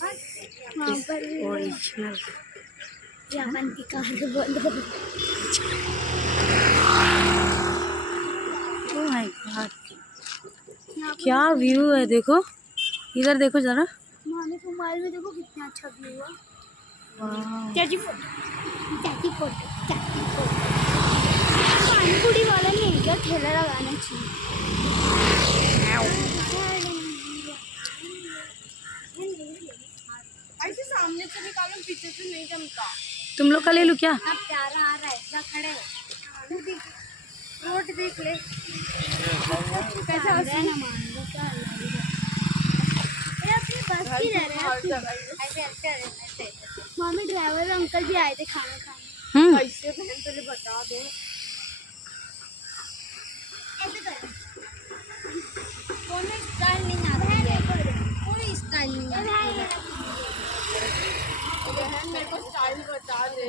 वहाँ पर original Japan की कार बोलो। ओह माय गॉड, क्या व्यू है, देखो इधर देखो जरा। मामी कुमार में देखो कितना अच्छा व्यू है। वाह, चाची फोटो, चाची फोटो, चाची फोटो। पानीपुरी वाला नहीं है क्या, ठेला लगाना चाहिए। ऐसे सामने से निकालो, पीछे से नहीं जमता। तुम लोग का ले लूं क्या? अब प्यारा आ रहा है, इतना खड़े रोड देख ले कैसा है ना, मान लो क्या ये अपनी बस की रह रहे हैं। ऐसे ऐसे मामी ड्राइवर अंकल भी आए थे खाना खाने। कैसे बहन तुझे बता दो। ऐसे कर कौन स्टाइल नहीं आता है, कोई स्टाइल नहीं आता है। बहन मेरे को स्टाइल बता दे।